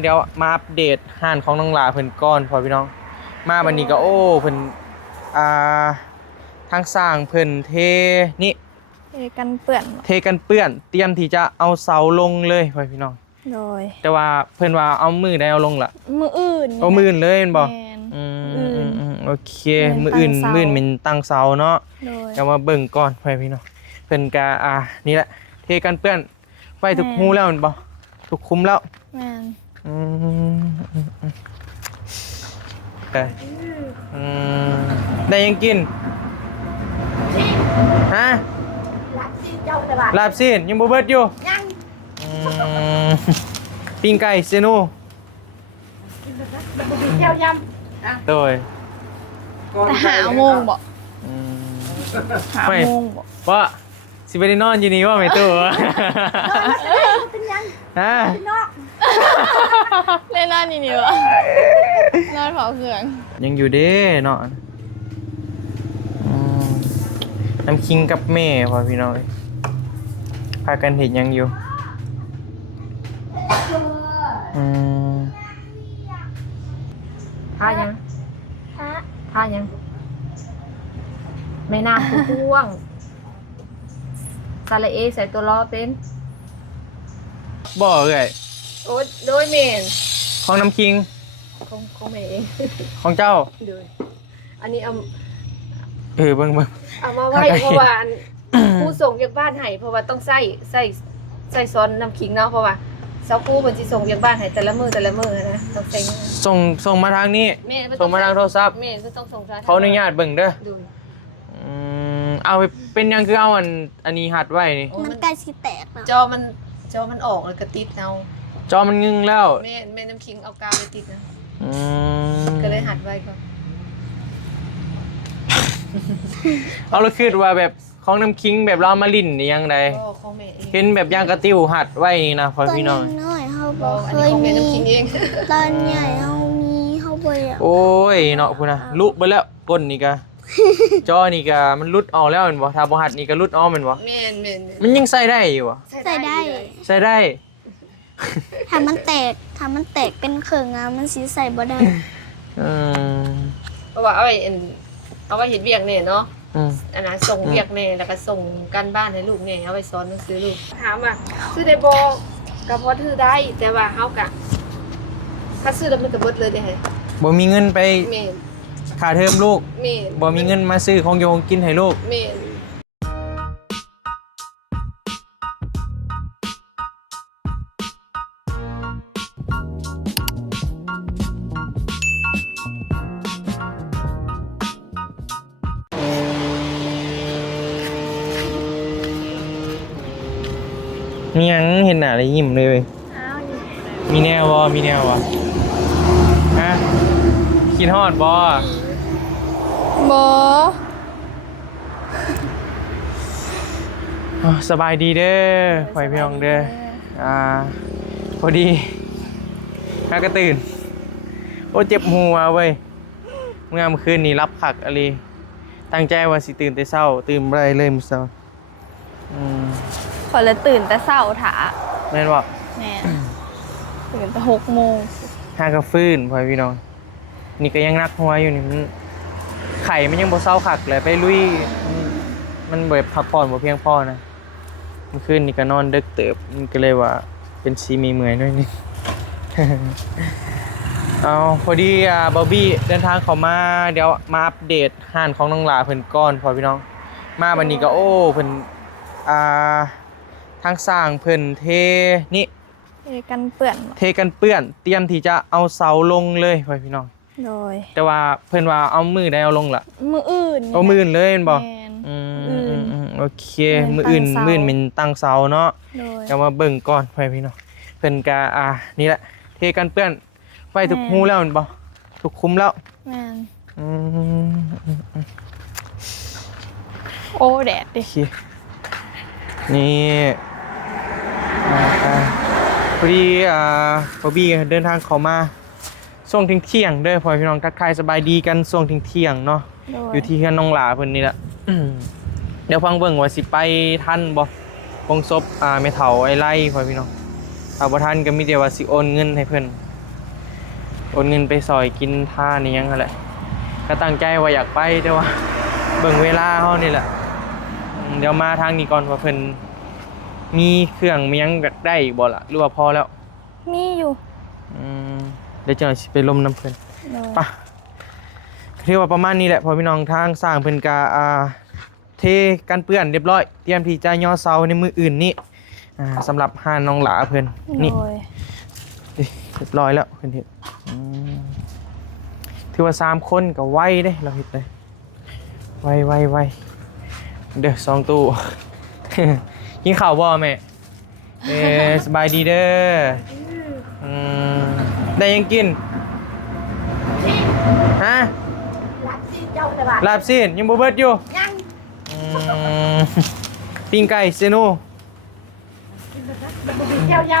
เดี๋ยวมาอัปเดตห้านของน้องหลาเพิ่นก้อนพอพี่น้องมาบัดนี้ก็โอ้เพิ่นอ่าทางสร้างเพิ่นนี่เทกันเปื้อนเทกันเปื้อนเตรียมที่จะเอาเสาลงเลยพอพี่น้องโดยแต่ว่าเพิ่นว่าเอามือได้เอาลงล่ะมืออื่นเอามืออื่นเลยแม่นบ่โอเคมืออื่นมันตั้งเสาเนาะเดี๋ยวมาเบิ่งก่อนพอพี่น้องเพิ่นก็นี่แหละเทกันเปื้อนไว้ทุกฮู้แล้วแม่นบ่ทุกคุมแล้วแม่นได้ยังกินฮะลาบซีนยังบ่เบิดอยู่ยังปิ้งไก่เซนูเจียวยำโดยหาโมงบ่หาโมงบ่ว่าสิไปได้นอนอยู่นี่ว่าไม่ตัวฮะเล่นนอนนี่วะนอนเผาเครื่องยังอยู่เด้เนาะน้ำคิงกับแม่พอพี่น้อยพากันเห็นยังอยู่ท่ายังท่ายังแม่น้ำพ่วงซาเลเอใส่ตัวล้อเป็นบ่เลยโอ้ยโดยเมนของน้ำคิงของแม่เอง ของเจ้าโดยอันนี้เอาเบิ่งเอามาไว้เพราะว่าผู้ส่งจากบ้านให้เพราะว่าต้องใส่ซ้อนน้ำขิงเนาะเพราะว่าเสาคู่มันจะส่งจากบ้านให้แต่ละมือนะต้องใส่ส่งมาทางนี้ส่งมาทางโทรศัพท์แม่ก็ต้องส่งเขาอนุญาตเบิ่งเด้อเอาไปเป็นยังคือเอาอันนี้หัดไว้นี่มันใกล้สิแตกแล้วจอมันออกเลยก็ติดเอาจอมันงึงแล้วแม่น้ำขิงเอากาวไปติดนะก็เลยหัดไว้ก่อนเอาละคิดว่าแบบของน้ำคิงแบบเรามาลิ่นนี่ยังไงเห็นแบบย่างกระติ้วหัดไว้นี่นะพอพี่น้องน้อยเขาบอกเคยมีตอนใหญ่เขามีเขาไปโอ้ยเนาะคุณนะลุไปแล้วก้นนี่กะจอนี่กะมันลุดออกแล้วเห็นบ่ถ้าบ่หัดนี่ก็ลุดออกเหมือนบ่มันยังใส่ได้อยู่อ่ะใส่ได้ถ้ามันแตกเป็นเข่งมันสิใส่บ่ได้เพราะว่าเอาไว้เห็นเวียกเนี่ยเนาะอันนั้นส่งเวียกเนี่ยแล้วก็ส่งการบ้านให้ลูกเนี่ยเอาไว้สอนหนังสือลูกถามว่าซื้อได้บ่ก็พอถือได้แต่ว่าเฮากะถ้าซื้อแล้วมันก็เบิดเลยได้บ่มีเงินไปค่าเทอมลูกบ่มีเงินมาซื้อของโยงกินให้ลูกมียังเห็นหน้าเลยยิ้มเลยมีแนววะฮะคิดฮอดบ่สบายดีเด้อไปพี่น้องเด้อพอดีน่ากระตื่นโอ้เจ็บหัวเว้ยเมื่อคืนนี้รับผักอะไรตั้งใจว่าสิตื่นแต่เช้าตื่นบ่ได้เลยมื้อเช้าขอเลยตื่นแต่เช้าถาแม่นบ่แม่ตื่นแต่6 โมงหากระฟื้นพอพี่น้องนี่ก็ยังนักหัวอยู่นี่มันไข่มันยังบ่เศร้าคักเลยไปลุยมันแบบพักผ่อนบ่เพียงพอนะเมื่อคืนนี่ก็นอนดึกเติบมันก็เลยว่าเป็นซีมีเมื่อยหน่อยนึงเอาพอดีบอบบี้เดินทางเข้ามาเดี๋ยวมาอัปเดตห้านของน้องหลาเพิ่นก่อนพอพี่น้องมาบัดนี้ก็โอ้เพิ่นทางสร้างเพิ่นนี่เทกันเปื้อนเตรียมที่จะเอาเสาลงเลยพอพี่น้องโดยแต่ว่าเพิ่นว่าเอามือได้เอาลงล่ะมืออื่นเอามืออื่นเลยแม่นบ่โอเคมืออื่นมันตั้งเสาเนาะเดี๋ยวมาเบิ่งก่อนพอพี่น้องเพิ่นก็นี่แหละเทกันเปื้อนไว้ทุกฮู้แล้วแม่นบ่ทุกคุมแล้วแม่นโอ้แดดดินี่พอดีบอบบี้เดินทางเข้ามาช่วงเที่ยงเด้อพอพี่น้องทักทายสบายดีกันช่วงเที่ยงเนาะอยู่ที่เฮือนน้องหลาเพิ่นนี่แหละเดี๋ยวฟังเบิ่งว่าสิไปทันบ่คงศพแม่เฒ่าไอ้ไล่พอพี่น้อง ถ้าบ่ทันก็มีแต่ว่าสิโอนเงินให้เพิ่นโอนเงินไปซอยกินท่านี่ยังนั่นแหละก็ตั้งใจว่าอยากไปแต่ว่าเบิ่งเวลาเฮานี่แหละเดี๋ยวมาทางนี้ก่อนว่าเพิ่นมีเครื่องมีหยังได้อีกบ่ล่ะหรือว่าพอแล้ว มีอยู่ เดี๋ยวจะสิไปลมน้ำเพิ่น โดย ป่ะเรียกว่าประมาณนี้แหละพอพี่น้องทางสร้างเพิ่นกาเทกันเปื้อนเรียบร้อยเตรียมที่จะย่อเสาในมืออื่นนี่สำหรับหาน้องหลาเพิ่นนี่ โดย เรียบร้อยแล้วเพิ่นเฮ็ดถือว่า3คนก็ไวเด้เราเฮ็ดเลยไวเด้อ2ตู้ กินข้าวบ่แม่สบายดีเด้อได้ยังกินฮะลาบซีนยังบ่เบิดอยู่ยังปิ้งไก่เซโน เจียวย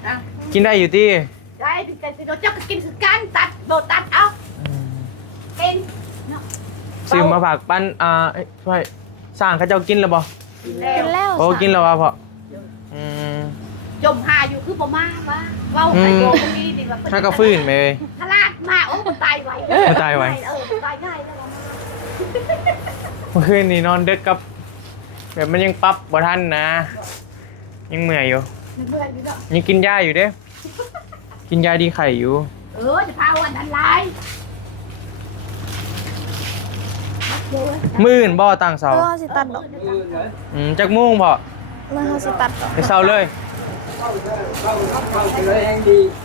ำ กินได้อยู่ที่ ได้แต่สิโดนเจ้าก็กินคือกันตัดโดดตัดเอากิน ซื้อมาฝากปั้นช่วยสร้างเขาเจ้ากินแล้วบ่ กินแล้ว โอ้กินแล้วว่ะพ่อจมหาอยู่คือบ่มาว่าเว้าใส่โยตรงนี้ดีกว่า ถ้าก็ฟื้นไปเลย ทลาดมาโอ้ตายไว ตายไว ตายง่ายแล้ว เมื่อคืนนี่นอนดึกกับแบบมันยังปรับบ่ทันนะ ยังเมื่อยอยู่ เมื่อยอยู่เนาะ ยังกินยาอยู่เด้กินยาดีไข่อยู่ จะพาวันนั้นไลน์ มื่นบ่ต่างเสา เฮาสิตัดดอก จักโมุ่งพอ เมื่อเฮาสิตัดดอก ไปเสาเลย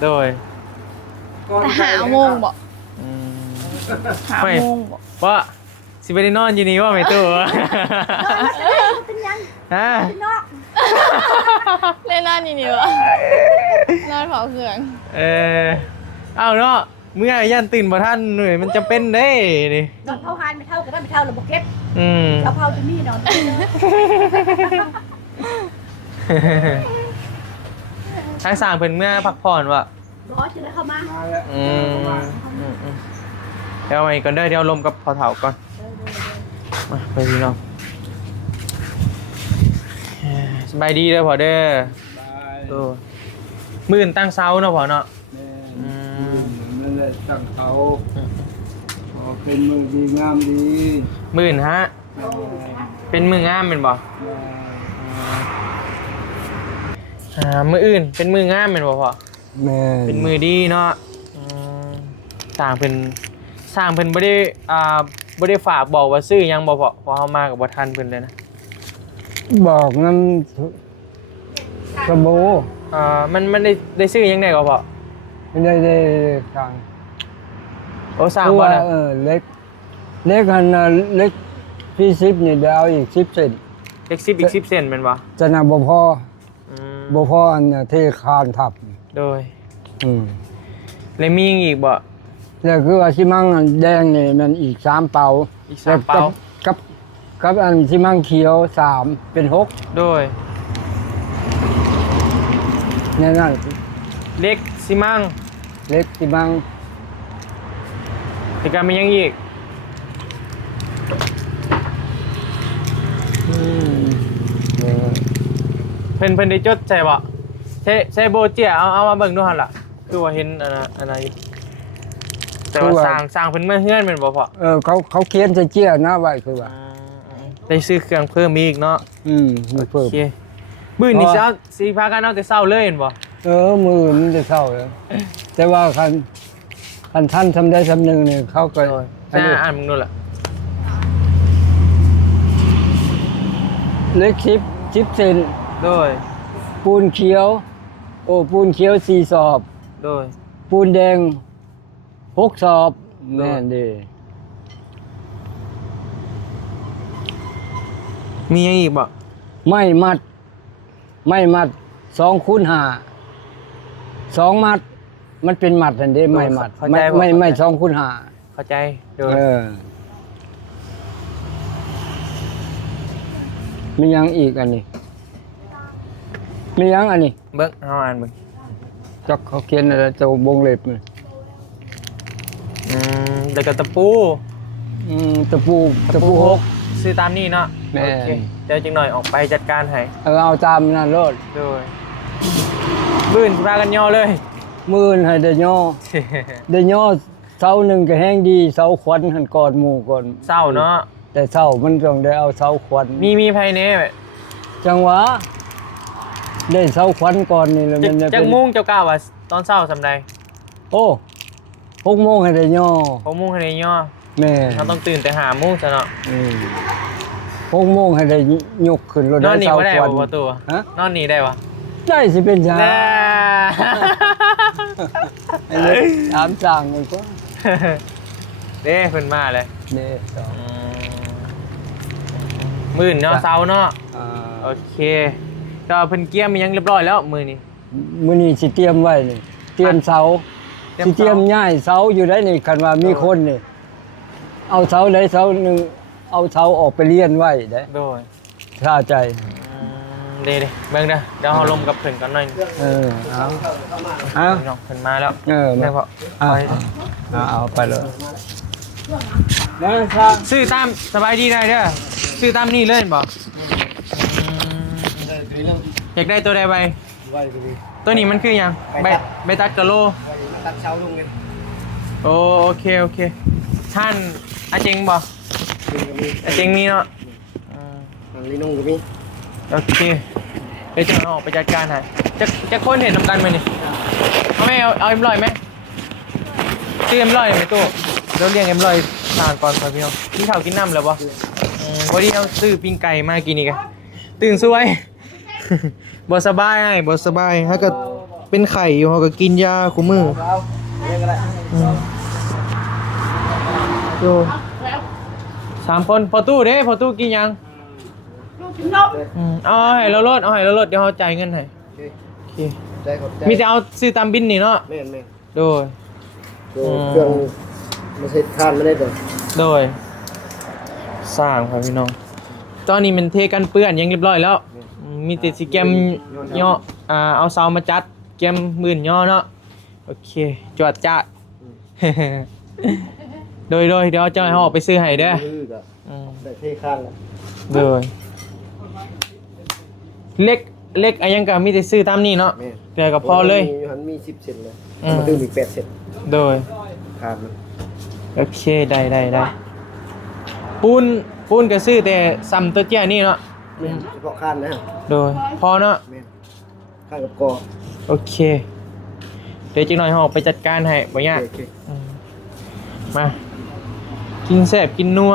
โดย แต่หาโมงบ่หาโมงบ่ ว่าสิไปได้นอนอยู่นี่ว่าไม่ตัว เป็นยัง ฮะ นอก เล่นนอนอยู่นี่วะนอนเผาเครื่อง เอาเนาะเมื่อยันตื่นมาท่านหน่อยมันจะเป็นได้ดิ นอนเท่าหานไม่เท่ากันไม่เท่าระบบเก็บ อืม เราเผาจะมีนอน ทางสร้างเพิ่นเมื่อพักผ่อนว่ะ ร้อยจะได้เข้ามา เดี๋ยวไปก่อนเด้อเดี๋ยวลมกับพอเถาก่อนมาไปพี่น้องสบายดีเด้อพอเด้อตัวมื่นตั้งเสาเนาะพอเนาะ นั่นแหละตั้งเขาเป็นมือดีงามดี มื่นฮะเป็นมืองามเป็นบ่มืออื่นเป็นมืองามเป็นบ่พอ แม่ เป็นมือดีเนาะสร้างเป็นบ่ได้บ่ได้ฝากบอกว่าซื้อยังบ่พอเฮามากับบ่ทันเพิ่นเลยนะ บอกงั้นสบู่ มันได้ซื้อยังไงก็พอ ไม่ได้ทาง โอ้สร้างบ่ล่ะ เล็กหันเล็กพี่10นี่เดี๋ยวเอาอีก10เซน เล็ก10อีก10เซนแม่นบ่ จะน่ะบ่พออันเทคานทับ โดย อืม แล้วมีอีกบ่ แล้วคือว่าสิมังอันแดงนี่มันอีก3เป่า อีก3เป่า กับอันสิมังเขียว3เป็น6 โดย นั่น เล็กสิมัง เล็กสิมัง แล้วก็มียังอีก เพิ่นได้จดใช่บ่ใช่โบเจียเอามาเบิ่งดูหั่นล่ะคือว่าเห็นอะไรแต่ว่าสร้างเพิ่นมาเฮือนแม่นบ่พ่อ เขาเขียนจะเจี้ยนะไว้คือว่า ได้ซื้อเครื่องเพิ่มอีกเนาะ มีเพิ่ม โอเคมื้อนี้สิพากันเอาแต่เช้าเลยเห็นบ่ มือมันจะเข้าแล้วแต่ว่าคันท่านทำได้ทำหนึ่งเนี่ยเขาก็ อ่านมึงดูล่ะ เล็กชิปเซน โดย ปูนเขียวปูนเขียว4 สอบ โดย ปูนแดง6 สอบแม่นดี มียังอีกบ่ ไม่มัด2 คูณ 5 2 มัดมันเป็นมัดอันเด้ไม่มัดไม่2 คูณ 5 เข้าใจโดย มียังอีกอันนี้มียังอันนี้ เบิ่งเฮาอ่านเบิ่ง จักเขาเขียนอะไรจะวงเล็บมัน แล้วก็ตะปู ตะปูหก ซื้อตามนี้เนาะ แม่น โอเคเดี๋ยวจังหน่อยออกไปจัดการให้ เอาตามนั่นโลด โดย บื้นสิพากันย่อเลย มื่นให้ได้ย่อได้ย่อเสาหนึ่งก็แห้งดีเสาขวัญหันก่อนหมู่ก่อน เศร้าเนาะ แต่เสามันต้องได้เอาเสาขวัญ มีภายในแบบ จังหวะได้เสาขวัญก่อนนี่แล้วมันจะ จั เป็ ง น มุ้งเจ้าก้าวว่าตอนเศร้าสำใด โอ้6 โมงให้ได้ย่อ 6 โมงให้ได้ย่อ แม่ เราต้องตื่นแต่5 โมงซะเนาะ 6 โมงให้ได้ยกขึ้นรถ นอนนี่ เสา บ่ได้ ขวัญ บ่ประตู ฮะ นอนนี่ได้บ่ ได้สิเป็นหยัง แน่ ไอ้เล็กถามสั่งมันก็ เด้เพิ่นมาเลย นี่สอง มื้อเนาะเช้าเนาะ อ่า โอเคก็เพิ่นเกียมยังเรียบร้อยแล้วมื้อนี้ มื้อนี้สิเตรียมไว้นี่เตรียมเสา เตรียม สิ เสา เตรียมย้ายเสาอยู่ได้นี่คันว่ามีคนนี่เอาเสาใดเสาหนึงเอาเสาออกไปเรียนไว้ได้ โดย ถ้าใจ เด้ๆเบิ่งเด้อเดี๋ยวเฮาลมกับเพิ่นก่อนหน่อย เอาเอา พี่น้องเพิ่นมาแล้ว มา ได้พอ เอาไปเลยนะครับ ซื้อตามสบายดีได้เด้อซื้อตามนี่เลยบ่อยากได้ตัวใดใบตัวนี้มันคือหยังใบตัดกะโล ตัดเช้าลงกัน โอเคท่านอาเจงบ่อาเจงมีเนาะ ทางลีนุ่งก็มี โอเคเดี๋ยวจะเอาออกไปจัดการให้จะคนเห็นนำกันไหมนี่เอาไหมเอาเอ็มลอยไหมซื้อเอ็มลอยไหมตู้เราเรียงเอ็มลอยทานก่อนครับพี่น้องกินข้าวกินน้ำแล้วบ่วันนี้เอาซื้อปิ้งไก่มากินอีกอะตื่นสวย บ่สบายไงบ่สบายถ้าก็เป็นไข่อยู่เขาก็กินยาคุมือ เอาเรียกอะไร อยู่3 คนพอตู้เด้พอตู้กินยังเอาให้เราลดเดี๋ยวเขาจ่ายเงินให้ โอเค โอเค ใจขอบใจ มีแต่เอาซื้อตามบินนี่เนาะ แม่นแม่น โดย เครื่องมาใช้ทานไม่ได้เลย โดยสร้างครับพี่น้องตอนนี้มันเทกันเปื้อนยังเรียบร้อยแล้วมีแต่สิแกมย่อเอาเสามาจัดแกมหมื่นย่อเนาะโอเคจวดจ้าด โดยเดี๋ยวเจ้าให้เขาออกไปซื้อให้เด้อ มือก็ อืม ได้เท่ข้างแล้ว โดยเล็กอะไรยังก็มีแต่ซื้อตามนี้เนาะ แม่น เดี๋ยวก็พอเลย มีหันมี10 เซนเลย อืม มาดึงอีก8 เซน โดย ขาดมัน โอเคได้ปูนก็ซื้อแต่ซ้ำตัวเจ้านี่เนาะ แม่นเฉพาะข้านนะ โดยพอเนาะ แม่นข้างกับกอ โอเคเดี๋ยวจักหน่อยเราออกไปจัดการให้บ่ยาก โอเค มากินแซ่บกินนัว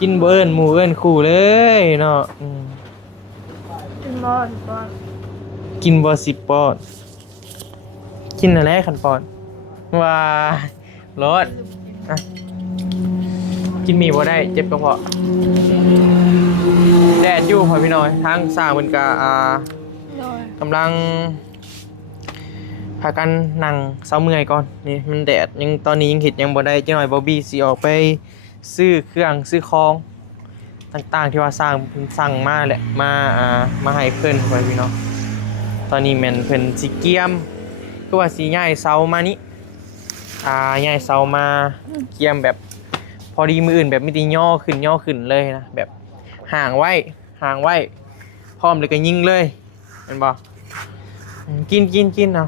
กินเบิ้นหมูเอิ้นคู่เลยเนาะกินบ่อนก่อน กินบ่10 ปอนด์กินอะไรคันปอนด์ว้าโลดอ่ะกินหมี่บ่ได้เจ็บกระเพาะแดดอยู่พ่อพี่น้อยทางสร้างเพิ่นก็โดย กำลังพากันนั่งเซาเมื่อยก่อนนี่มันแดดยังตอนนี้ยังเห็ดยังบ่ได้จังหน่อยบอบบี้สิออกไปซื้อเครื่องซื้อของต่างๆที่ว่าสร้างเพิ่นสั่งมาแหละมาให้เพิ่นไว้พี่น้องตอนนี้แม่นเพิ่นสิเกียมคือว่าสิย้ายเสามานี่ย้ายเสามาเกียมแบบพอดีมืออื่นแบบไม่ได้ย่อขึ้นเลยนะแบบห่างไว้พร้อมเลยก็ยิงเลยเห็นบ่กินเอา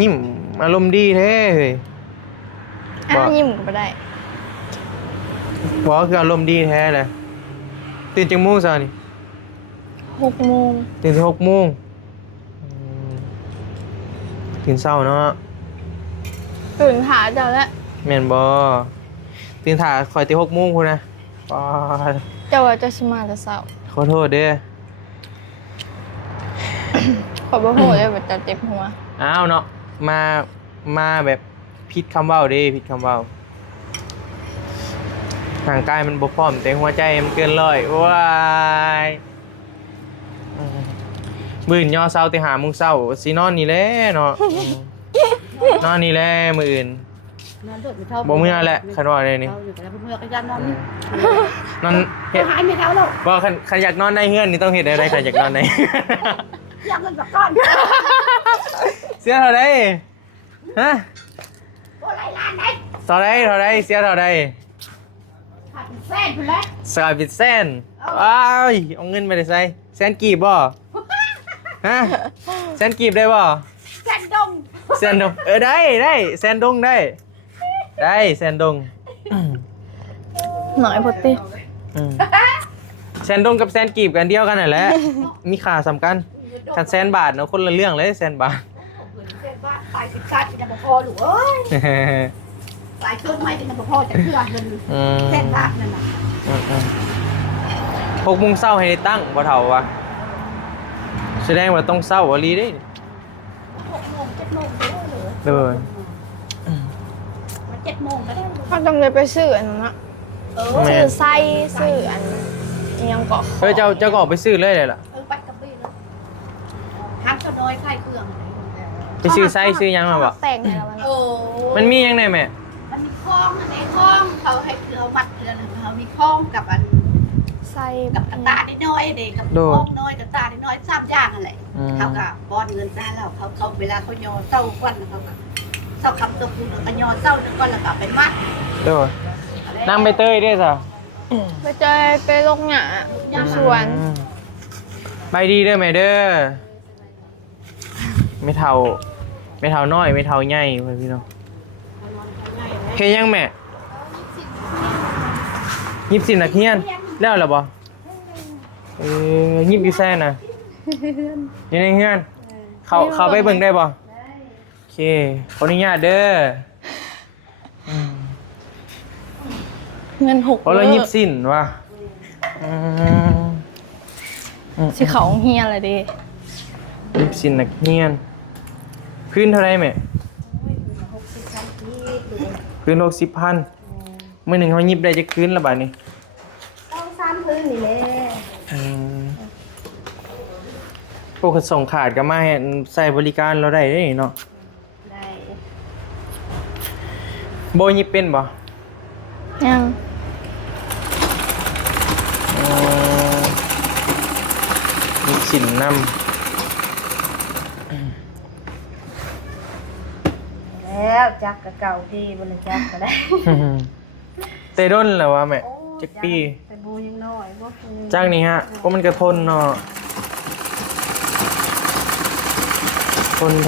ยิ้มอารมณ์ดีแท้เฮ้ย ยิ้มก็บ่ได้ บอกว่าคืออารมณ์ดีแท้เลยตื่นจังโมงซะนี่ 6 โมง ตื่นที่6 โมงตื่นเช้าเนาะ ตื่นหาเจ้าแล้ว แม่นบ่ตื่นถ่าคอยตี6 โมงพุ่นนะป๊าด เจ้าว่าเจ้าสิมาแต่เช้า ขอโทษเด้อ ขอยบ่ฮู้เลยว่าเจ้าเจ็บหัว อ้าวเนาะมาแบบผิดคำเว้าเด้ผิดคำเว้าร่างกายมันบ่พร้อมแต่หัวใจมันเกินร้อยว้ายมื้ออื่นย่อเช้าแต่5 โมงเช้าสินอนนี่แหละเนาะนอนนี่แหละมื้ออื่นบ่เมื่อแหละคันว่าได้นี่นอนเฮ็ดบ่คันอยากนอนในเฮือนนี่ต้องเฮ็ดอะไรคันอยากนอนใน อยากเงินสักก้อน เสียเท่าใดฮะ โอ้ไรล้านไหน เท่าใดเสียเท่าใด ขาดแสนไปแล้ว สายเป็นแสนว้ายเอาเงินไปได้ใส่แสนกีบบ่ ฮะแซนกีบได้บ่ แซนดง แซนดงได้แซนดงได้แซนดง หน่อยพอติ แซนดงกับแซนกีบกันเดียวกันนั่นแหละมีค่าสำคัญคันแซนบาทเนาะคนละเรื่องเลยแซนบาท ตายสิบชาติจะมาพอหรือเอ้ยตายเกินไม่จะมาพอจะเพื่อเงินแค่บาทนั่นแหละ 6 โมงเช้าให้ได้ตั้งบ่เฒ่าวะแสดงว่าต้องเช้าอีหลีเด้ 6 โมง 7 โมงก็ได้เหรอ เด้อ มา7 โมงก็ได้ เขาต้องเลยไปซื้ออันนั้นนะ แม่ ซื้อไส้ซื้ออันอิหยังเกาะ เจ้าก็ออกไปซื้อเลยเลยล่ะ ไปกับบี้แล้วห้ามก็น้อยไข่เครื่อง ไปซื้อไส้ซื้อหยังมาบ่ แต่งให้เราวัน โอ้ มันมีหยังได้แม่ มันมีคล้องอันไหนคล้องเขาให้เรามัดเดือนเขามีคล้องกับอัน ไส้ กับตานิดน้อยเด็กกับคล้องน้อยกับตานิดน้อย3อย่างอะไรเขาก็ป้อนเงินได้แล้วเขาเวลาเขาโยนเต้าควันเขาก็เต้าคำตัวคุณก็โยนเต้านึงก็แล้วก็ไปมัด เด้อนั่งไปเตยเด้อซะ ไปเจอไปลงหยาสวน ไปดีเด้อแม่เด้อไม่เท่าน้อยไม่เท่าใหญ่เว้ยพี่น้องเฮ็ดยังแม่ยิบสินักเรียนแล้วเหรอบ่ยิบอยู่แซ่น่ะอยู่ในเฮือนเข้าไปเบิ่งได้บ่โอเคขออนุญาตเด้อ เงิน6 เพราะเรายิบสินว่ะ สิเขาเฮียอะไรดิ ยิบสินนักเรียนพื้นเท่าไรแม่พื้น60,000มื้อหนึงเฮายิบได้จักคืนละบาดนี้ ต้อง3 พื้นนี่แหละ พวกส่งขาดก็มาให้ใส่บริการเราได้เด้เนาะ ได้ โบยิบเป็นบ่ ยัง ยิบสินนำ แล้วจักกะเก่าพี่บริจักก็ได้ เตด้นแล้ววะแม่จักปี แต่บูยังน้อยบ่ จ้างนี้ฮะก็มันกระทนเนาะทนห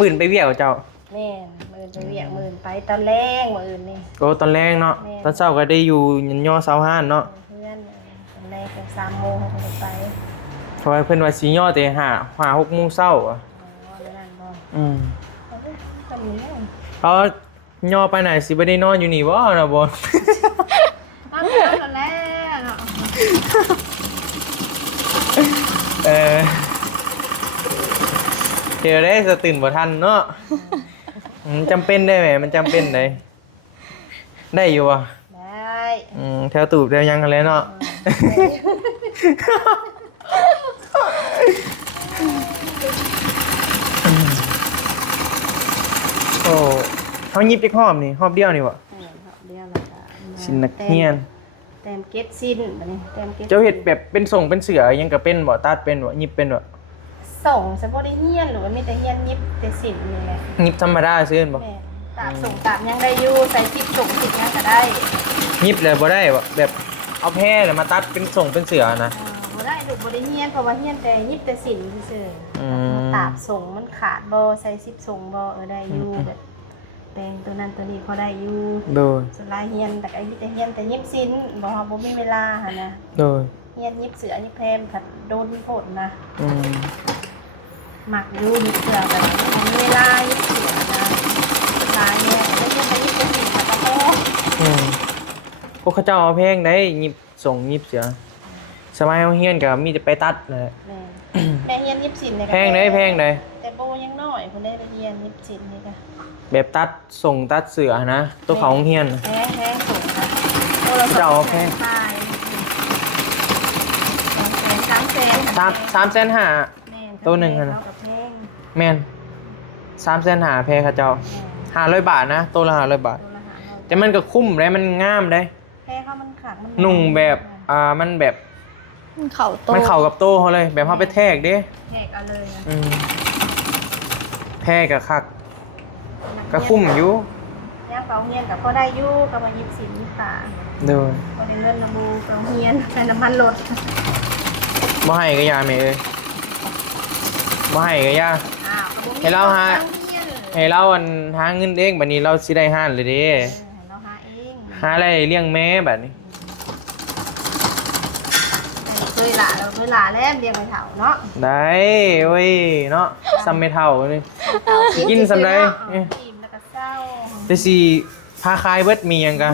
มื่นไปเวี่ยวเจ้า แม่มื้อไปเวียกมื้อไปตอนแรกมื้ออื่นนี่ โอ้ตอนแรกเนาะตอนเช้าก็ได้อยู่ยันย่อเสาห้านเนาะ เพื่อนตอนแรกก็3 โมงเขาก็ไป เพราะว่าเพิ่นว่าสิย่อแต่6 โมงเช้าอ่ะ นั่นบ่ เขา ก็มีแล้ว เขาย่อไปไหนสิบ่ได้นอนอยู่นี่บ่เนาะบ่ ตอนแรกเนาะ เดี๋ยวได้สตื่นบ่ทันเนาะจำเป็นได้ไหมมันจำเป็นได้อยู่อ่ะ ได้ แถวตูบแถวยังกันแล้วเนาะโอ้เขายิบจักหอมนี่หอบเดียวนี่วะ เดียวแล้วก็ สินนักเรียน แต้มเก็ตสิ้นบัดนี้แต้มเก็ต เจ้าเห็ดแบบเป็นส่งเป็นเสือยังก็เป็นบ่ตัดเป็นบ่ยิบเป็นบ่ ส่งซะบ่ได้เฮียนหรือว่ามีแต่เฮียนยิบแต่สิ้นนี่แหละ ยิบธรรมดาซื่นบ่ แม่ตามส่งตามยังได้อยู่ใส่สิบส่งสิบยังก็ได้ ยิบเลยบ่ได้บ่แบบเอาแพร่แล้วมาตัดเป็นส่งเป็นเสือนะ บ่ได้ลูกบ่ได้เฮียนเพราะว่าเฮียนแต่ยิบแต่สินซื่อ อืม ๆตามส่งมันขาดบ่ใส่สิบส่งบ่ได้อยู่แบบแปลงตัวนั้นตัวนี้พอได้อยู่ โดย ส่วนลายเฮียนแต่ก็มีแต่เฮียนแต่ยิบสินบ่ฮอดบ่มีเวลาหั่นนะ โดย เฮียนยิบเสือยิบแพมผัดโดนโพดนะ อืม หมักอยู่ยิบเสือแบบบ่มีเวลายิบเสือนะลายเนี่ยได้เฮียนแต่ยิบแต่สินแล้วก็พอ พวกเขาเจ้าเอาเพลงได้ยิบส่งยิบเสือสมัยเอาเฮียนก็มีแต่ไปตัดนั่นแหละ แม่แม่เฮียนยิบสินเนี่ยก็ แพงได้แพงได้ แต่โบยังน้อยคนได้ไปเฮียนยิบสินนี่ก็ แบบตัดส่งตัดเสือนะตัวเขาของเฮียนน่ะ แพงสูงนะโบ เจ้าเอาแพง 300,000 350,000 ตัวหนึ่งอะนะ แม่น350,000แพงเขาเจ้า500 บาทนะตัวละ500 บาท แต่มันก็คุ้มได้มันงามได้ แพงเขามันขาดมัน นุ่งแบบมันแบบ เขาโต มันเข้ากับโตเขาเลย แบบเขาไปแทกเด้ แพงเอาเลยนะ แพกกับคักก็คุ้มอยู่ ย่างเปาเฮียนกับพ่อได้อยู่กับมายิบสินยิบตา โดย พอได้เงินระบูเปาเฮียนเป็นน้ำมันรถ บ่ให้ก็ยาแม่เอ้ยบ่ให้ก็ยา อ้าวก็บ่มี ให้เราหา เฮียน ให้เราอันหาเงินเองบัดนี้เราสิได้ห้านเลยเด้ ให้เราหาเอง หาอะไรเลี้ยงแม่บัดนี้ เคยหลาเราเคยหลาแล้วเรียงไปเถาเนาะ ได้เว้ยเนาะซ้ำไม่เท่านี่ กินสำไร อิ่มแล้วก็เศร้า แต่สิพาคายเบิดมีหยังกะ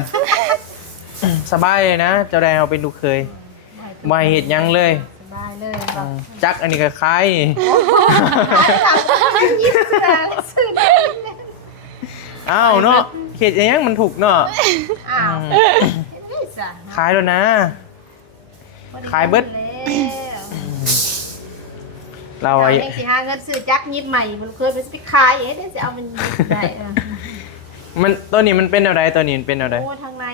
สบายเลยนะเจ้าแดงเอาเป็นลูกเคยบ่ให้เฮ็ดหยังเลย สบายเลยแบบ จักอันนี้ก็คล้ายนี่ ยิ้มเสือซื้อได้ อ้าวเนาะเฮ็ดหยังมันถูกเนาะ อ้าว อืม นี่จ้ะ ขายแล้วนะ ขายเบิด เรา เรา ไอ้ ไอ้สิหาเงินซื้อจักยิบใหม่มันเคยไปสปิกขายเอ๊ะเดี๋ยวจะเอามันยิบได้อะ มันตัวนี้มันเป็นแนวใดตัวนี้มันเป็นแนวใด โอ้ทางใน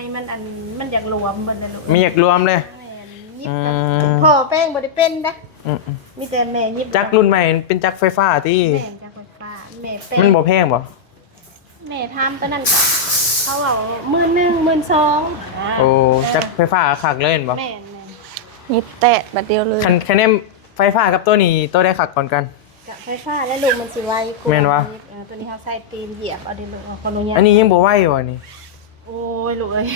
มันอยากรวมมันนะลูก มีอยากรวมเลย แม่ยิบกับพ่อแป้งบ่ได้เป็นนะ อืม มีแต่แม่ยิบ จักรุ่นใหม่เป็นจักไฟฟ้าที่ แม่จักไฟฟ้าแม่เป็น มันบ่แพงบ่ แม่ทำตอนนั้นเขาเอา11,000 12,000 โอ้จักไฟฟ้าคักเลยเห็นบ่ แม่ ยิบแตะบัดเดียวเลย คันแนมไฟฟ้ากับตัวนี้ตัวได้คักก่อนกัน กับไฟฟ้าและลูกมันสิไวกว่า แม่นวะ ตัวนี้เขาใส่ตีนเหยียบเอาดิลูกเอาคนนี้ อันนี้ยังบ่ไหวว่ะนี่ โอ้ยลูกเอ้ย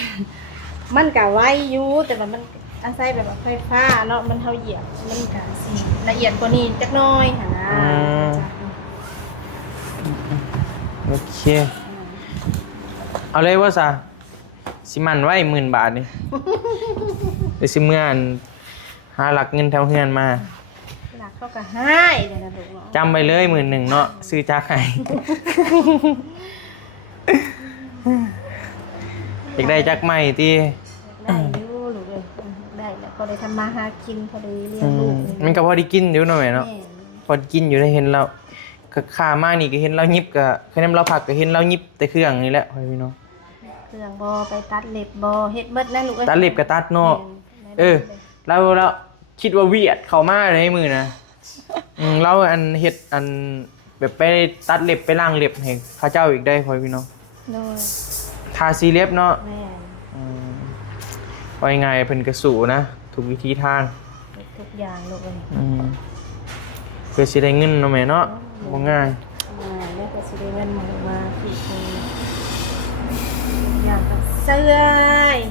มันก็ไวอยู่แต่ว่ามันอาศัยแบบว่าไฟฟ้าเนาะมันเฮาเหยียบมันก็สิละเอียดกว่านี้จักหน่อยหั่นนะ โอเคเอาเลยว่าซะสิมันไว้10,000 บาทนี่ เดี๋ยวสิเมื่อนหาหลักเงินแถวเฮือนมา หลักเขาก็ให้เดี๋ยวนะลูกเนาะ จำไปเลย11,000เนาะซื้อจักให้ อยากได้จักใหม่ที่ ได้อยู่ลูกเอ้ยได้แล้วก็ได้ทำมาหากินพอดีเลี้ยงลูก มันก็พอได้กินอยู่หน่อยเนาะ แม่ พอได้กินอยู่ได้เห็นเราก็ค่ามากนี่ก็เห็นเรายิบก็คะแนนเราผักก็เห็นเรายิบแต่เครื่องนี่แหละพี่น้อง เครื่องบ่ไปตัดเล็บบ่เฮ็ดเบิดนะลูกเอ้ย ตัดเล็บก็ตัดเนาะ เออ เราคิดว่าเวียดเข้ามาในมือนะเราอันเฮ็ดอันแบบไปตัดเล็บไปล้างเล็บให้เขาเจ้าอีกได้พี่น้อง โดย ทาสีเล็บเนาะ แม่ ว่ายังไงเพิ่นก็สู้นะทุกวิธีทาง เฮ็ดทุกอย่างลูกเอ้ย เพื่อสิได้เงินเนาะแม่เนาะบ่ง่าย แล้วก็สิได้เงินมาที่คนอย่างกับเสื้อ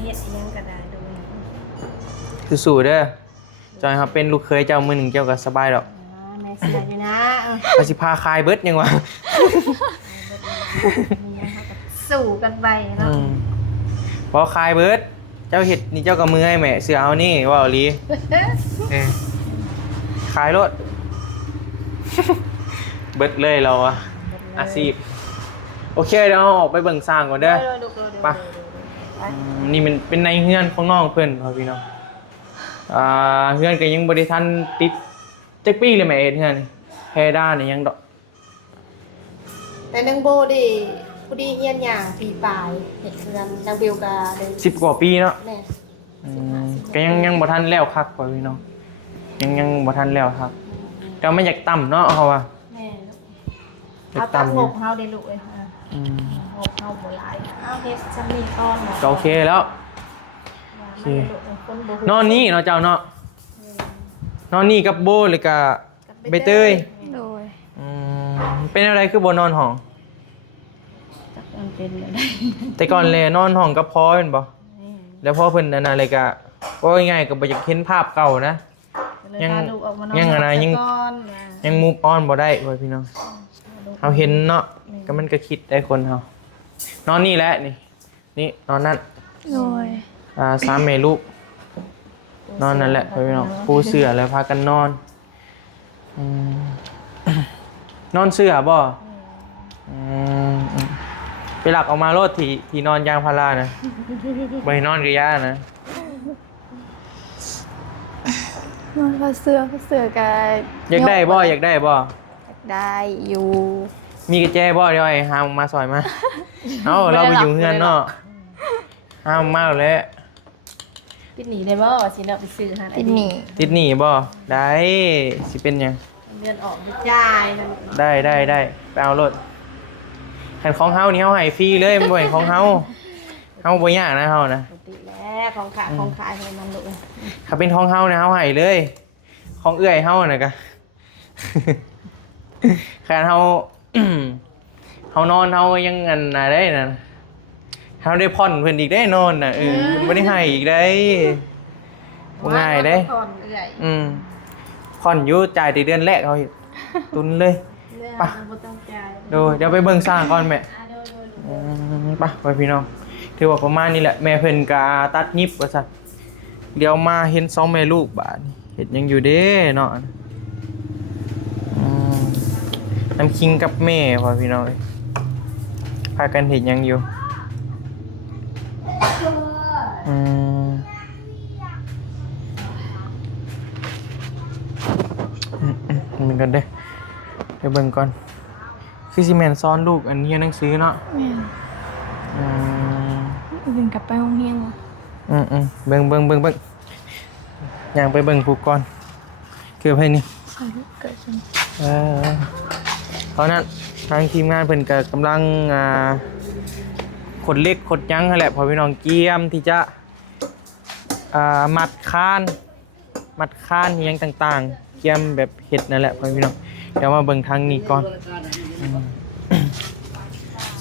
เฮ็ดอิหยังก็ได้ลูกเอ้ย สู้ๆเด้อจอยครับเป็นลูกเคยเจ้ามือหนึ่งเจ้าก็สบายดอก แม่เสียอยู่นะเออ ก็สิพาคายเบิดยังวะ มีหยังเขาก็สู้กันไปเนาะ พอคายเบิดเจ้าเห็ดนี่เจ้าก็มือให้แม่เสือเอานี่ว่าเอาลีขายรถ เบิดเลยเราอะอาชีพโอเคเดี๋ยวเราออกไปเบิ่งสร้างก่อนเด้อ ลูกเอ้ย ไป นี่มันเป็นในเฮือนของน้องเพิ่นครับพี่น้องเฮือนก็ยังบ่ได้ทันติดจักปีเลยแม่เฮ็ดเฮือนนี่เพดานนี่ยังดอก แต่นางโบดิผู้ดีเฮียนอย่างปีปลายเฮ็ดเรือนนางบิวก็ได้ 10 กว่าปีเนาะ แม่ ก็ยังบ่ทันแล้วคักพ่อพี่น้องยังบ่ทันแล้วครับแต่ไม่อยากต่ำเนาะเขาว่า แม่ อยา เอา ก ตาม ต่ำ ง อยู่ บเฮาได้ลูกเอ้ยงบเฮาบ่หลายเอาเฮ็ดซำนี้ก่อน ก็โอเคแล้ว นอนนี่เนาะเจ้าเนาะนอนนี่กับโบเลยกับใบเตย โดย เป็นอะไรคือบ่นอนห้อง จักมันเป็นเลย แต่ก่อนเลยนอนห้องกับพ่อเป็นบ่แล้วพ่อเพิ่นอันอะไรก็ว่าง่ายๆก็บ่อยากเห็นภาพเก่านะ ยังอะไรยังมูฟออนบ่ได้พ่อพี่น้องเฮาเห็นเนาะก็มันก็คิดได้คนเฮานอนนี่แหละนี่นอนนั่น โดย 3 แม่ลูกนอนนั่นแหละพ่อพี่น้องปูเสื่อแล้วพากันนอนนอนเสื่อบ่ไปหลักออกมาโลดที่นอนยางพารานะไปนอนกับย่านะ นอนผ้าเสื้อกับ อยากได้บ่อยากได้บ่ ได้อยู่ มีกระแจบ่เดี๋ยวไอ้หามาซอยมา เอ้าเราไปอยู่เฮือนเนาะหามาแล้ว ติดหนีได้บ่สิเนาะไปซื้อหา ที่นี่ ติดหนี้บ่ได้สิเป็นหยัง เดือนออกจ่ายนะ ได้ไปเอารถ คันของเฮานี่เฮาให้ฟรีเลยมันบ่ให้ของเฮาบ่ยากนะเฮานะ ปกติแล้วของขายให้มันลูก ถ้าเป็นของเฮานะเฮาให้เลยของเอื้อยเฮาน่ะก็ คันเฮา เฮานอนเฮายังอันน่ะได้น่ะเฮาได้ผ่อนเพิ่นอีกได้นอนน่ะมันบ่ได้ให้อีกได้บ่ง่ายเด้ ก่อนเอื่อย ผ่อนอยู่จ่ายแต่เดือนแรกเอาอีกตุนเลยไปเดี๋ยวไปเบิ่งสร้างก่อนแม่ไปพี่น้องถือว่าประมาณนี้แหละแม่เพิ่นก็ตัดยิบว่าซั่นเดี๋ยวมาเห็น2แม่ลูกบาดนี้เฮ็ดหยังอยู่เด้เนาะน้ำคิงกับแม่พ่อพี่น้องพากันเฮ็ดหยังอยู่มันกันเด้ไปเบิ่งก่อนคือสิแม่นซ้อนลูกอันนี้หนังสือเนาะแม่ดึงกลับไปโรงเรียนบ่เบิ่งย่างไปเบิ่งผูกก่อนเกือบให้นี่ ใส่ลูกเกิดขึ้น เพราะนั้นทางทีมงานเพิ่นก็กำลังขดเล็กขดยั้งนั่นแหละพอพี่น้องเกียมที่จะมัดคานอิหยังต่างๆเกียมแบบเห็ดนั่นแหละพอพี่น้องเดี๋ยวมาเบิ่งทางนี้ก่อน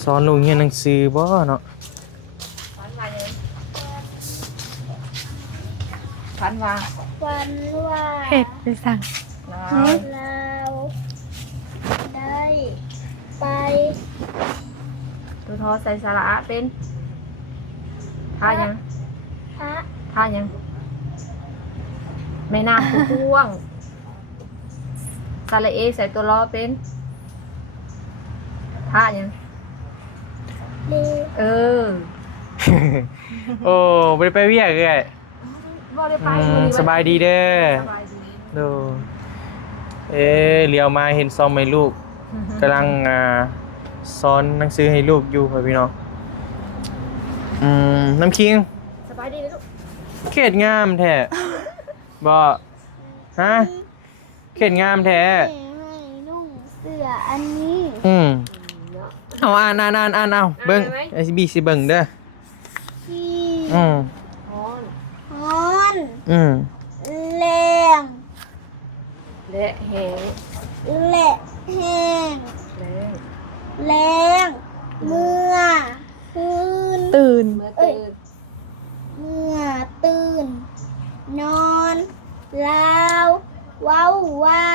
สอนลูกเรียนหนังสือบ่เนาะ พันว่า วันว่า เฮ็ดไปสั่ง เราได้ไป ตัวทอใส่สาระเป็นท่ายัง พระ ท่ายังแม่น้ำผู้พ่วงสาระเอใส่ตัวล้อเป็นท่ายัง เล เออ โอ้บ่ได้ไปเวียกเลย บ่ได้ไป สบายดีเด้อ สบายดี ดูเลี้ยวมาเห็นซอมให้ลูกกำลังสอนหนังสือให้ลูกอยู่พี่น้องน้ำคิง สบายดีเลยลูก เขตงามแท้บ่ฮะเขตงามแท้ ให้นุ่งเสื้ออันนี้ เอาอ่านเอาเบิ่งไอซีบีสิเบิ่งเด้อ ที่ อืม ฮ้อน แรง และแหง และแห้ง แรง แรงเมื่อคืน ตื่น เมื่อตื่น เมื่อตื่น นอนลาวเว้าว่า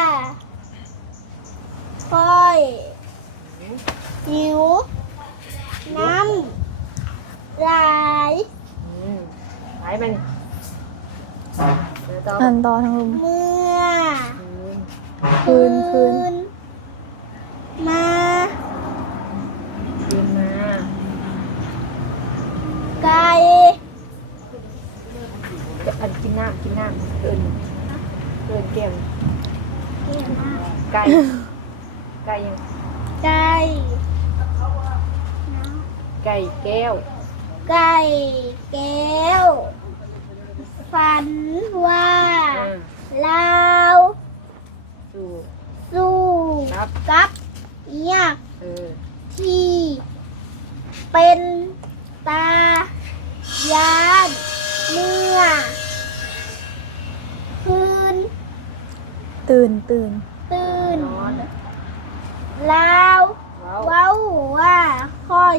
ค่อยหิวน้ำลาย หายไปนี่เดี๋ยวต่อ อ่านต่อทั้งลุม เมื่อ คืน มา คืนมา ไก่ จะอันกินน้ำเกินแก้มไก่ยัง ไก่ ไก่แก้ว ไก่แก้ว ฝันว่าลาว สู่ สู้ ครับ กับยักษ์ ที่เป็นตายานเมื่อคืน ตื่น ตื่น นอน ลาวเว้าว่าค่อย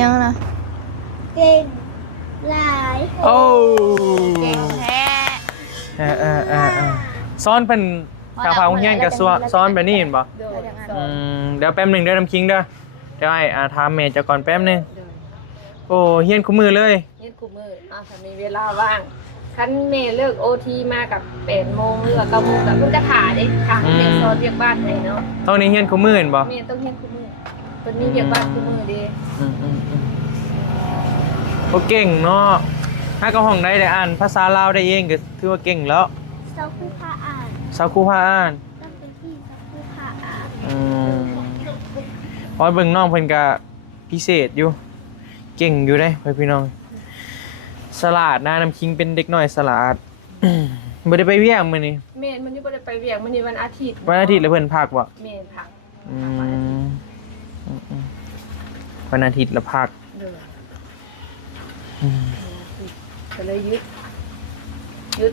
ยังนะ เก่งหลาย โอ้ เก่งแท้ ซ้อนเป็นชาวพาของเฮียนกับซ้อนแบบนี้เห็นบ่ โดย เดี๋ยวแป๊บหนึงเด้อน้ำคิงเด้อเดี๋ยวให้ถามแม่เจ้าก่อนแป๊บหนึงโอ้เฮียนคู่มือเลย เฮ็ดคู่มือถ้ามีเวลาว่างคันแม่เลิก OT มากับ8 โมงหรือว่า9 โมงก็เพิ่นจะถ่าเด้ค่ะเด็กสอนเรียกบ้านให้เนาะ ตอนนี้เฮียนคู่มือเห็นบ่ แม่ต้องเฮ็ดคู่มือเพิ่นมีเรียกบ้านคู่มือเด้ โอ้เก่งเนาะถ้าก็ห้องได้อ่านภาษาลาวได้เองก็ถือว่าเก่งแล้ว เจ้าผู้พาอ่าน สาวครูพาอ่าน ต้องเป็นที่เจ้าผู้พาอ่าน เพราะเบิ่งน้องเพิ่นก็พิเศษอยู่เก่งอยู่เด้พี่น้องสลาดนะน้ำคิงเป็นเด็กน้อยสลาด บ่ได้ไปเวียงมื้อนี้ แม่มันนี่บ่ได้ไปเวียงมันนี่วันอาทิตย์ วันอาทิตย์แล้วเพิ่นพักบ่ แม่พัก วันอาทิตย์ละพัก เด้อก็เลยยึด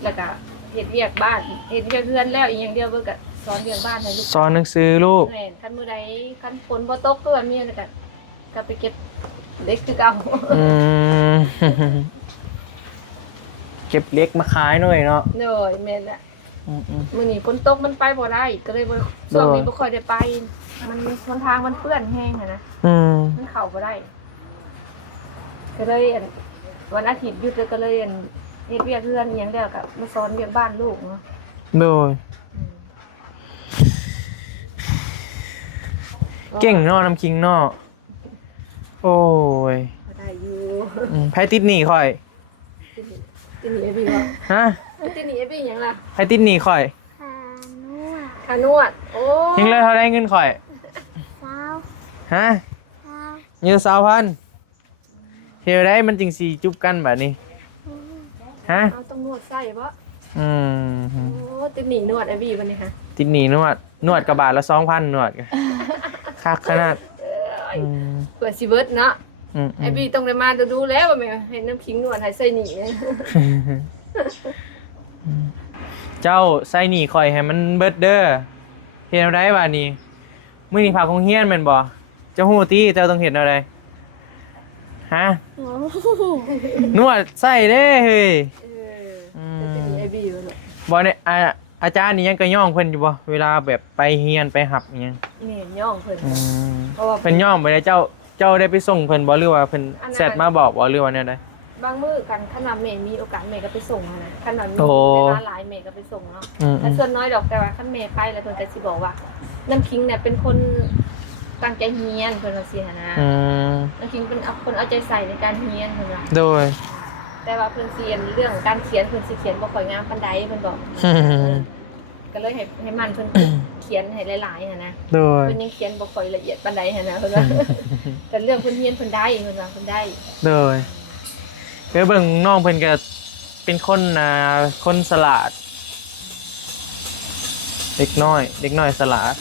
แล้วก็เฮ็ดเวียกบ้านเฮ็ดเวียกเรือนแล้วอีกอย่างเดียวเบิ่งก็สอนเวียกบ้านให้ลูก สอนหนังสือลูก แม่นคันมื้อใดคันฝนบ่ตกก็ว่าเมียก็ไปเก็บเด็กคือเก่า ม เก็บเล็กมาขายหน่อยเนาะ เด้อแม่นแหละมื้อนี้ฝนตกมันไปบ่ได้ก็เลยบ่ช่วงนี้บ่ค่อยได้ไปมันหนทางมันเปื้อนแห้งอะนะ มันเข้าบ่ได้ ก็เลยวันอาทิตย์หยุดแล้วก็เลยเฮ็ดเวียกเรือนอหยังแล้วก็มาสอนเวียกบ้านลูกเนาะ โดยเก่งเนาะน้ำคิงเนาะโอ้ย ก็ได้อยู่ ไผติดหนีข่อย ติหนีไอ้บี้บ่ ฮะ ติหนีไอ้บี้หยังล่ะ ไผติดหนีข่อย ขานวด ค่านวดโอ้ ยังเลยเท่าได้เงินข่อย เช้า ฮะ เช้า เงิน20,000เฮ็ดได้มันจึงสิจุบกันแบบนี้ฮะ เอาต้องนวดไส้บ่ อืม โอ้ติหนีนวดไอ้บี้บัดนี้ค่ะ ติดหนีนวดกระบาทละ 2,000นวดกันคักขนาดอืม เปิดสิเบิดเนาะ อืม ไอ้บี้ต้องได้มาดูแล้วว่าแม่ให้น้ำขิงนวดให้ใส่หนีเนี่ย เจ้าใส่หนีข่อยให้มันเบิดเด้อเฮ็ดได้บาดนี้มื้อนี้พาคงเฮียนแม่นบ่เจ้าฮู้ติเจ้าต้องเฮ็ดอะไรฮะ โอ้ นวดใส่เด้เฮ้ย แต่ติหนีไอ้บี้อยู่เนาะ บ่เนี่ยอาจารย์นี่ยังก็ย่องเพิ่นอยู่บ่เวลาแบบไปเฮียนไปหับอิหยัง แม่นย่องเพิ่น อืม เพราะว่า เพิ่นย่องบ่ได้เจ้าได้ไปส่งเพิ่นบ่หรือว่าเพิ่นแชทมาบอกบ่หรือว่าแนวใด บางมื้อกันขนาดแม่มีโอกาสแม่ก็ไปส่งอะนะขนาดมี โอ้ เวลาหลายแม่ก็ไปส่งเนาะ อืม แต่ส่วนน้อยดอกแต่ว่าคันแม่ไปแล้วเพิ่นก็สิบอกว่าน้ำคิงเนี่ยเป็นคนตั้งใจเรียนเพิ่นว่าสิหั่นนะ อืม น้ำคิงเป็นคนเอาใจใส่ในการเรียนเพิ่นว่า โดย แต่ว่าเพิ่นสิเรียนเรื่องการเขียนเพิ่นสิเขียนบ่ค่อยงามปานใดเพิ่นบอกก็เลยให้มันเพิ่นเขียนให้หลายๆหั่นนะ โดย เพิ่นยังเขียนบ่ค่อยละเอียดปานใดหั่นนะเพิ่นว่าแต่เรื่องเพิ่นเรียนเพิ่นได้เพิ่นว่าเพิ่นได้ โดยเบิ่งน้องเพิ่นก็เป็นคนคนสลาด เด็กน้อยสลาด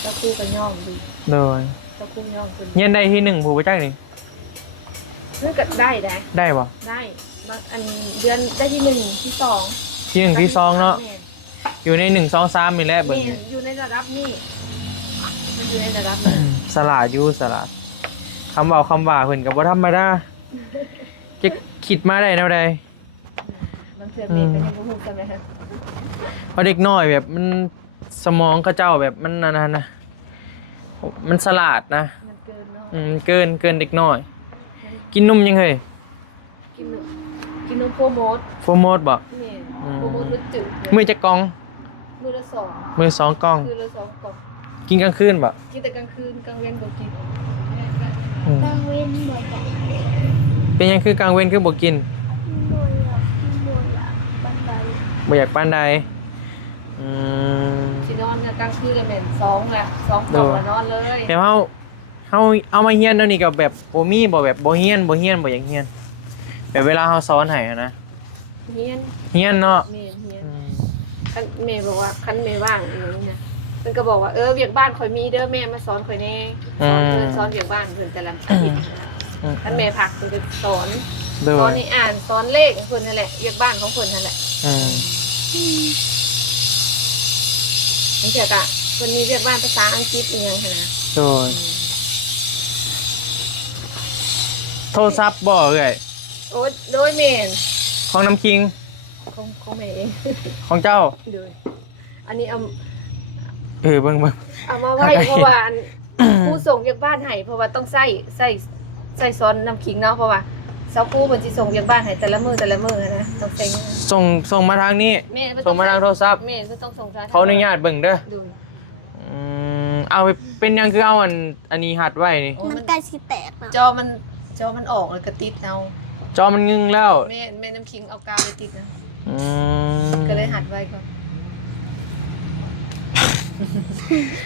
เจ้าครูก็ย่อมดี โดย เจ้าครูย่อมเพิ่น เฮียนได้ที่1ผู้บ่จักนี่ มันก็ได้ ได้บ่ ได้บางอันเดือนได้ที่หนึ่งที่สอง ที่1ที่2เนาะ แม่น อยู่ใน1 2 3นี่แหละเบิ่ง แม่นอยู่ในระดับนี้มันอยู่ในระดับนี้ สลาดอยู่สลาดคำเว้าคำว่าเพิ่นก็บ่ธรรมดาจะคิดมาได้แนวใด บางเทื่อแม่ก็ยังบ่ฮู้กันนะคะ เพราะเด็กน้อยแบบมันสมองเขาเจ้าแบบมันนั่นนะมันสลาดนะ มันเกินเนาะ เกินเด็กน้อย กินนมยังเฮ้ย กินนมโปรโมท โฟร์โมดบ่ แม่นโปรโมทมันจืด มือจะกล่อง มือละสอง มือ2กล่อง คือละสองกล่อง กินกลางคืนบ่ กินแต่กลางคืนกลางเว้นบ่กิน กลางเว้นบ่อยาก เป็นยังคือกลางเว้นคือบ่กิน บ่อยากบันได บ่อยากปานใดอืม สินอนเนี่ยกลางคืนก็แม่น2ละ2กล่องละนอนเลย แต่เฮาเอามาเฮียนเดี๋ยวนี้ก็แบบบ่มีบ่แบบบ่เฮียนบ่อยากเฮียนแบบเวลาเฮาสอนให้อะนะ เฮียน เฮียนเนาะ แม่เฮียนคันแม่บอกว่าคันแม่ว่างอย่างนี้นะเพิ่นก็บอกว่าเวียกบ้านข่อยมีเด้อแม่มาสอนข่อยแน่สอนเวียกบ้านเพิ่นแต่ละอาทิตย์คันแม่พักเพิ่นก็สอน โด สอย นให้อ่านสอนเลขเพิ่นนั่นแหละเวียกบ้านของเพิ่นนั่นแหละ อืม นั่นเถอะกะเพิ่นมีเวียกบ้านภาษาอังกฤษอีหยังหั่นนะ โดยโทรศัพท์บ่เอ้ย โอ้โดยแม่น ของน้ำคิง ของแม่เอง ของเจ้า โดยอันนี้เอา เบิ่ง เอามาไว้เพราะว่าอันผู้ส่งเวียกบ้านให้เพราะว่าต้องใส่สอนน้ำขิงเนาะเพราะว่าเสาครูเพิ่นสิส่งเวียกบ้านให้แต่ละมื้อนะต้องใส่เงิน ส่งมาทางนี้ แม่เพิ่น ส่งมาทางโทรศัพท์ แม่เพิ่นต้องส่งทาง เขาอนุญาตเบิ่งเด้อ ดู เอาไปเป็นยังคือเอาอันนี้หัดไว้นี่ มันใกล้สิแตกแล้ว จอมันออกแล้วก็ติดเอา จอมันงึงแล้ว แม่น้ำขิงเอากาวไปติดนะ อืม ก็เลยหัดไว้ก่อน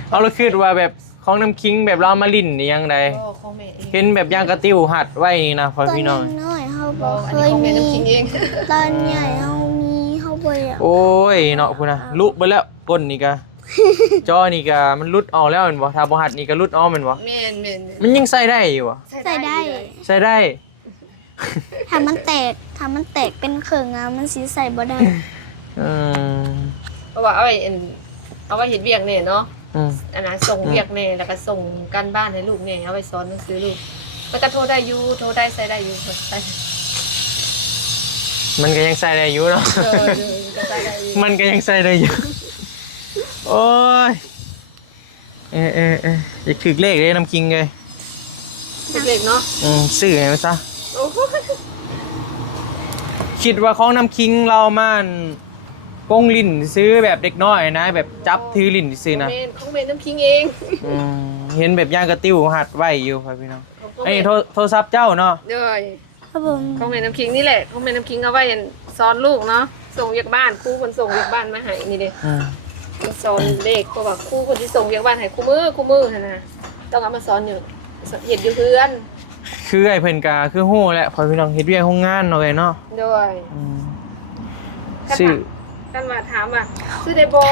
เอาละคิดว่าแบบของน้ำคิงแบบเราเอามาลิ้นนี่ยังได ก็ของแม่เอง เห็นแบบย่างกระติ้วหัดไว้นี่นะพ่อ ตอน พี่น้อง น้อยๆเฮา ก็ บ่ อัน เค นี้ ย ของแม่ มี น้ำขิงเอง ตอนใหญ่เฮามีเฮาบ่อยาก โอ้ยเนาะพุ่นน่ะลุเบิดแล้วก้นนี่ก็ จอนี่ก็มันรุดออกแล้วแม่นบ่ถ้าบ่หัดนี่ก็รุดออกแม่นบ่ แม่น มันยังใส่ได้อยู่บ่ ใส่ได้ ใส่ได้ ถ้ามันแตกเป็นเขิงอะมันสิใส่บ่ได้ อืม เพราะว่าเอาไว้เฮ็ดเวียกแน่เนาะ อืม อันนั้นส่งเวียกแน่แล้วก็ส่งการบ้านให้ลูกแน่เอาไว้สอนหนังสือลูกมันก็โทรได้อยู่โทรได้ใส่ได้อยู่ใส่ มันก็ยังใส่ได้อยู่เนาะ ก็ใส่ได้อยู่ มันก็ยังใส่ได้อยู่ โอ้ยอย่าถึกเลขเลยน้ำคิงเลย เล็กๆเนาะ ซื้อไงซะ โอ้โห คิดว่าของน้ำคิงเรามันกงลิ้นซื้อแบบเด็กน้อยนะแบบจับถือลิ้นซื้อนะ ของเมนน้ำคิงเอง เห็นแบบย่างกระติ้วหัดไว้อยู่ครับพี่น้องไอ้โทรศัพท์เจ้าเนาะ เด้อ ครับผม ของเมนน้ำคิงนี่แหละของเมนน้ำคิงเอาไว้สอนลูกเนาะส่งเวียกบ้านครูคนส่งเวียกบ้านมาให้นี่เด้สอนเลขเพราะว่าครูคนที่ส่งเวียกบ้านให้ครูมือนะต้องเอามาสอนอยู่เห็ดอยู่เพื่อน คือไอ้เพิ่นกาคือฮู้แหละพอพี่น้องเฮ็ดเวียกโรงงานเนาะไงเนาะ ด้วย ซื้อ กันว่าถามว่าซื้อได้บ่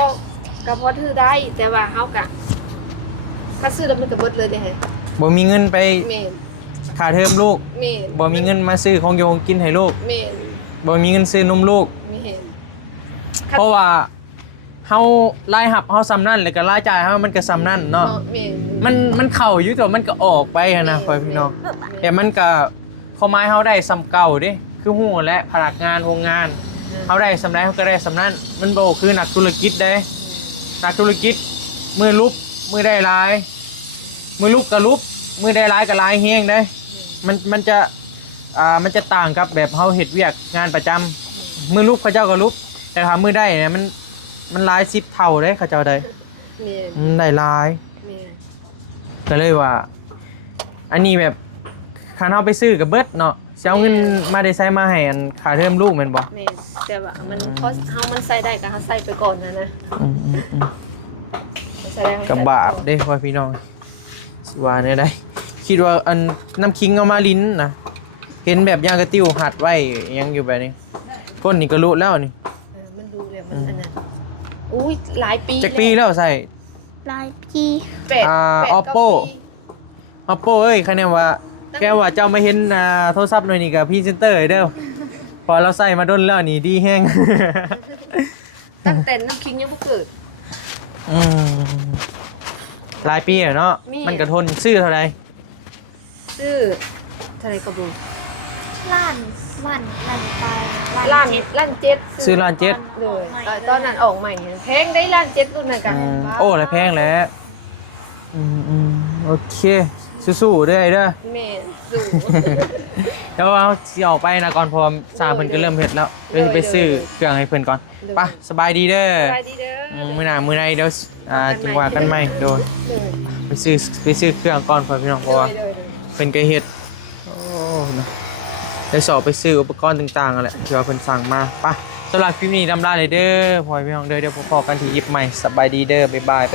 ก็พอถือได้แต่ว่าเฮากะถ้าซื้อแล้วมันก็เบิดเลยเด้ บ่มีเงินไป แม่น ค่าเทอมลูก แม่น บ่มีเงินมาซื้อของโยงกินให้ลูก แม่น บ่มีเงินซื้อนมลูก มีเห็น เพราะว่าเฮารายหับเฮาซ้ำนั่นแล้วก็รายจ่ายเฮามันก็ซ้ำนั่นเนาะ แม่น มันเข้าอยู่แต่ว่ามันก็ออกไปหั้นนะพ่อพี่น้องแต่มันก็ข้อหมายเฮาได้ซ้ำเก่าเด้คือฮู้แหละพนักงานโรงงานเฮาได้ซ้ำใดเฮาก็ได้ซ้ำนั้นมันบ่คือนักธุรกิจเด้นักธุรกิจมือลุบมือได้หลายมือลุบก็ลุบมือได้หลายก็หลายแฮงเด้มันจะต่างกับแบบเฮาเฮ็ดเวียกงานประจำมือลุบเขาเจ้าก็ลุบแต่ถ้ามือได้เนี่ยมันหลาย10เท่าเด้เขาเจ้าได้ แม่น ได้หลาย แม่น ก็เลยว่า อันนี้แบบคันเฮาไปซื้อกับเบิดเนาะสิเอาเงินมาได้ใช้มาให้อันค่าเทอมลูกแม่นบ่ แม่นแต่ว่ามันพอเฮามันใส่ได้ก็เฮาใส่ไปก่อนนะใส่ได้ กับบาปเด้พ่อพี่น้องสิว่าแนวใดคิดว่าอันน้ำคิงเอามาลิ้นนะเห็นแบบย่างกระติ้วหัดไว้ยังอยู่แบบนี้คนนี่ก็รู้แล้วนี่ มันดูแล้วมันอันนั้นอุ้ยหลายปี จักปีแล้วใส่ ลายพี Oppo Oppo เอ้ยคะแนนว่าแกว่าเจ้ามาเห็นโทรศัพท์หน่อยนี่กับพรีเซนเตอร์เด้อพอเราใส่มาดนแล้วนี่ดีแห้ง ตั้งแต่น้ำคิงยังบ่เกิด หลายปีอะเนาะ มี มันกระทนซื้อเท่าไหร่ ซื้อเท่าไหร่ก็บ่ ล้านไป ล้านเจ็ด ซื้อร้านเจ็ด เลยตอนนั้นออกใหม่แพงได้ล้านเจ็ดรุ่นนั้นกัน โอ้อะไรแพงแล้วโอเคสู้ๆเด้อไอ้เด้อ แม่สู แล้วเอาสิออกไปนะก่อนเพอสามเพิ่นก็เริ่มเฮ็ดแล้วไปซื้อเครื่องให้เพิ่นก่อนไปสบายดีเด้อ สบายดีเด้อ มื้อหน้ามื้อใดเดี๋ยวจังว่ากันใหม่โดย เลย ไปซื้อเครื่องก่อนเพิ่นพี่น้องเพราะว่าเพิ่นก็เฮ็ดโอ้เนาะได้สอบไปซื้ออุปกรณ์ต่างๆนั่นแหละที่ว่าเพิ่นสั่งมาไปสำหรับคลิปนี้ดำลาเลยเด้อพ่อพี่น้องเด้อเดี๋ยวพบกันที่คลิปใหม่สบายดีเด้อบ๊ายบายไป